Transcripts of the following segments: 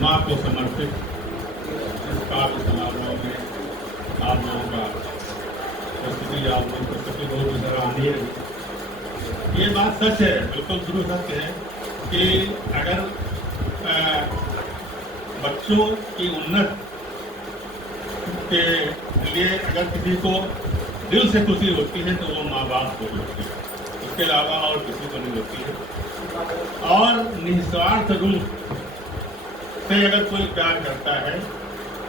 माँ को समर्पित इस काव्य समारोह में आप लोगों का प्रस्तुति आप लोगों की प्रस्तुति बहुत सराहनीय है। ये बात सच है, बिल्कुल शुरू सच है कि अगर बच्चों की उन्नत के लिए अगर किसी को दिल से खुशी होती है तो वो माँ बाप को होती है, उसके अलावा और किसी को नहीं होती है। और निस्वार्थ रूप से अगर कोई प्यार करता है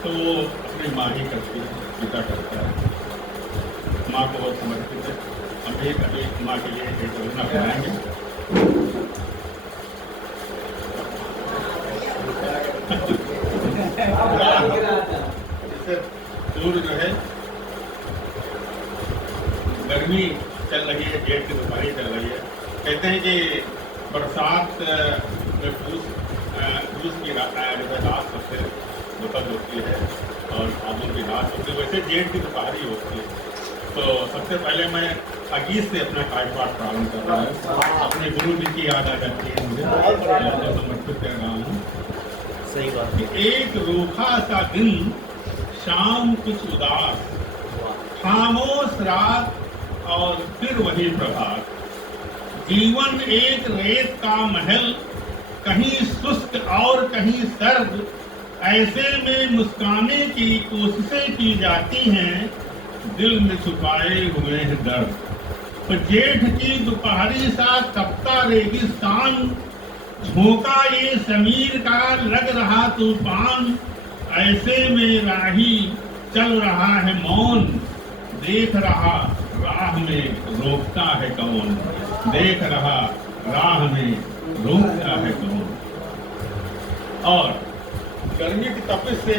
तो वो अपनी माँ ही करती है, पिता करता है। माँ को बहुत समर्पित है। हम एक माँ के लिए एक योजना बनाएंगे। जैसे दूर जो है गर्मी चल रही है, जेठ की दोपहरी चल रही है। कहते हैं कि बरसात में पूस की रात सबसे दुखद होती है और आदों की रात होती है, वैसे जेठ की दोपहरी होती है। तो सबसे पहले मैं अगीत से अपना कार्यपाठ प्रारंभ कर रहा हूँ। अपने गुरु जी की याद आ जाती है मुझे, तो समर्पित कर रहा हूँ। सही बात है। एक रूखा सा दिन, शाम कुछ उदास, खामोश रात और फिर वही प्रभात। जीवन एक रेत का महल, कहीं शुष्क और कहीं सर्द। ऐसे में मुस्काने की कोशिशें की जाती हैं, दिल में छुपाए हुए हैं दर्द। तो जेठ की दोपहरी सा तपता रेगिस्तान, झोंका ये समीर का लग रहा तूफान। ऐसे में राही चल रहा है मौन, देख रहा राह में रोकता है कौन। देख रहा राह में रोकता है कौन। और गर्मी की तपिश से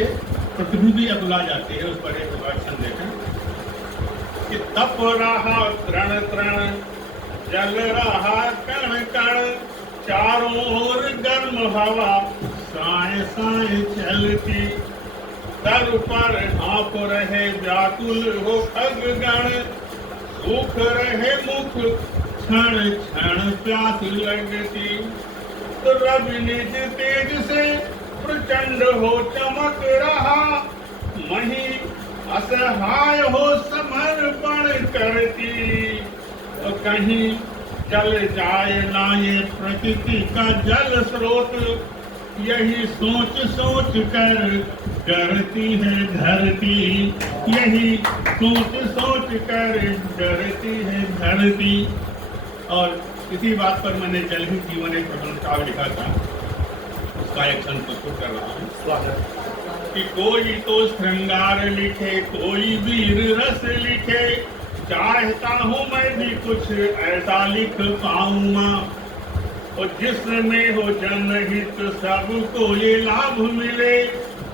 पृथ्वी भी अकुला जाती है। उस पर एक वाक्य देखें कि तप रहा तृण तृण, जल रहा कण कण। चारों ओर गर्म हवा साए साए चलती। दर पर हाँफ रहे व्याकुल हो खगगण। सूख रहे मुख क्षण क्षण प्यास लगती। तो रवि निज तेज से प्रचंड हो चमक रहा। मही असहाय हो समर्पण करती। तो कहीं चल जाए ना ये प्रकृति का जल स्रोत। यही सोच सोच कर डरती है धरती। यही सोच सोच कर डरती है धरती। और इसी बात पर मैंने जल ही जीवन एक प्रबंध काव्य लिखा था, उसका एक छंद प्रस्तुत कर रहा हूँ कि कोई तो श्रृंगार लिखे, कोई वीर रस लिखे। चाहता हूँ मैं भी कुछ ऐसा लिख पाऊंगा, और जिसमें हो जनहित सबको ये लाभ मिले।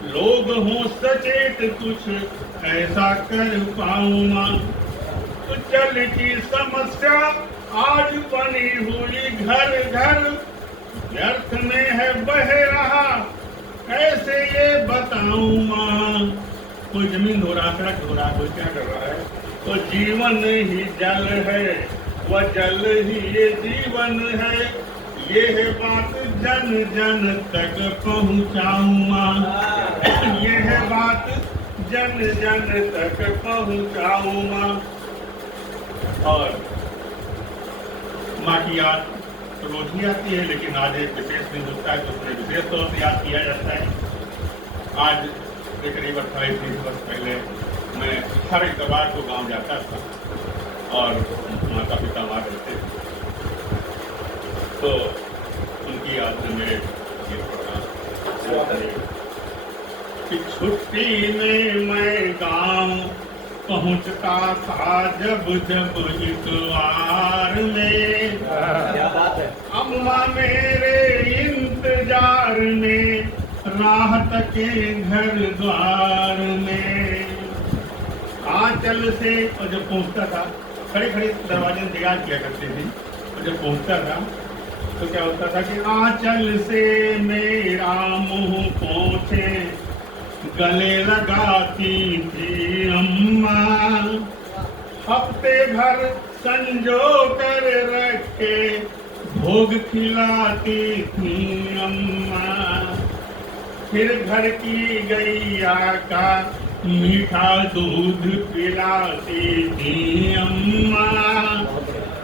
लोग हों सचेत कुछ ऐसा कर पाऊंगा। तो जल की समस्या आज बनी हुई घर घर। व्यर्थ में है बह रहा, कैसे ये बताऊं मां। कोई जमीन धो रहा, सड़क धो रहा, कोई क्या कर रहा है। तो जीवन ही जल है, वह जल ही ये जीवन है। ये है बात जन जन तक पहुँचाऊं मां। ये है बात जन जन तक पहुँचाऊं मां। और माँ की याद तो रोज ही आती है, लेकिन आज एक विशेष दिन होता है तो उसमें विशेष तौर से याद किया जाता है। आज से करीब 28-30 वर्ष पहले मैं हर इतवार को गांव जाता था और माता पिता वहाँ रहते थे, तो उनकी याद में मेरे ये प्रोग्राम कि छुट्टी में मैं गांव पहुंचता था जब जब इतवार में। अम्मा मेरे इंतजार में राह तके घर द्वार में। आंचल से, और जब पहुंचता था, खड़े खड़े दरवाजे इंतजार किया करते थे, और जब पहुंचता था तो क्या होता था कि आंचल से मेरा मुंह पहुंचे गले लगाती थी अम्मा। हफ्ते भर संजो कर रखे भोग खिलाती थी अम्मा। फिर घर की गैया का मीठा दूध पिलाती थी अम्मा,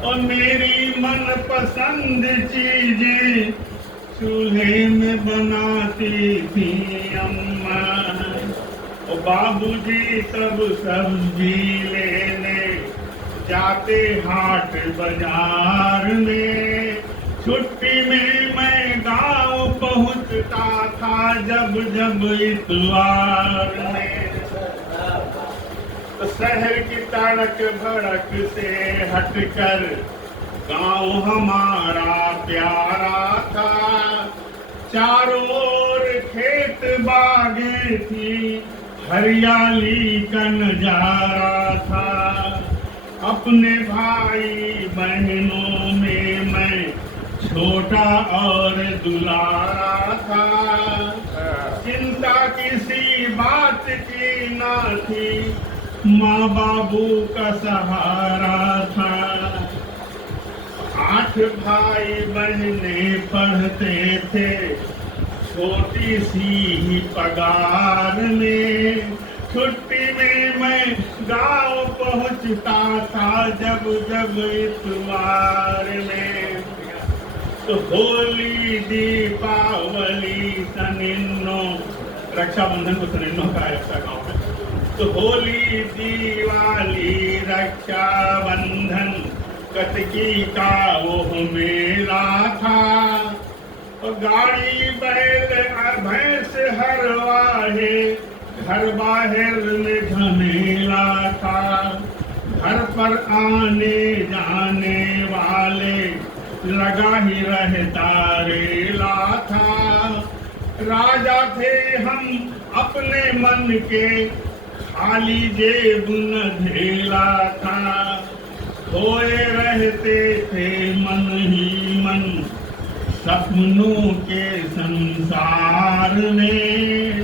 और मेरी मनपसंद चीजें चूल्हे में बनाती थी अम्मा। और बाबूजी तब सब्जी लेने जाते हाट बाजार में। छुट्टी में मैं गांव पहुंचता था जब जब इतवार में। तो शहर की तड़क भड़क से हटकर गांव हमारा प्यारा था। चारों ओर खेत बागें थी, हरियाली का नजारा था। अपने भाई बहनों में मैं छोटा और दुलारा था। चिंता किसी बात की ना थी, माँ बाबू का सहारा था। 8 भाई बहने पढ़ते थे छोटी सी ही पगार में। छुट्टी में मैं गांव पहुंचता था जब जब इतवार में। तो होली दीपावली सनिन्नो, रक्षाबंधन को सनिन्नो का ऐसा गाँव में। तो होली दिवाली रक्षाबंधन कतकी का वो मेला था। और गाड़ी बैल भैंस हरवाहे घर बाहर में झमेला था। घर पर आने जाने वाले लगा ही रहता रेला था। राजा थे हम अपने मन के, खाली जेब न ढेला था। खोए रहते थे मन ही मन सपनों के संसार में।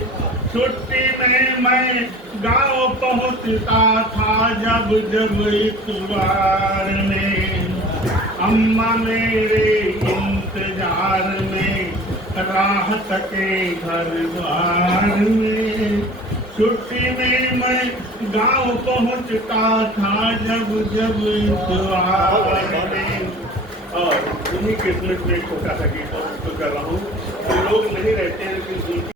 छुट्टी में मैं गांव पहुंचता था जब जब इतवार में। अम्मा मेरे इंतजार में राह तके घर द्वार में। छुट्टी में मैं गांव पहुंचता था जब जब इतवार में। और उन्हीं के स्मृति में एक छोटा सा गीत कर रहा हूँ। लोग नहीं रहते हैं लेकिन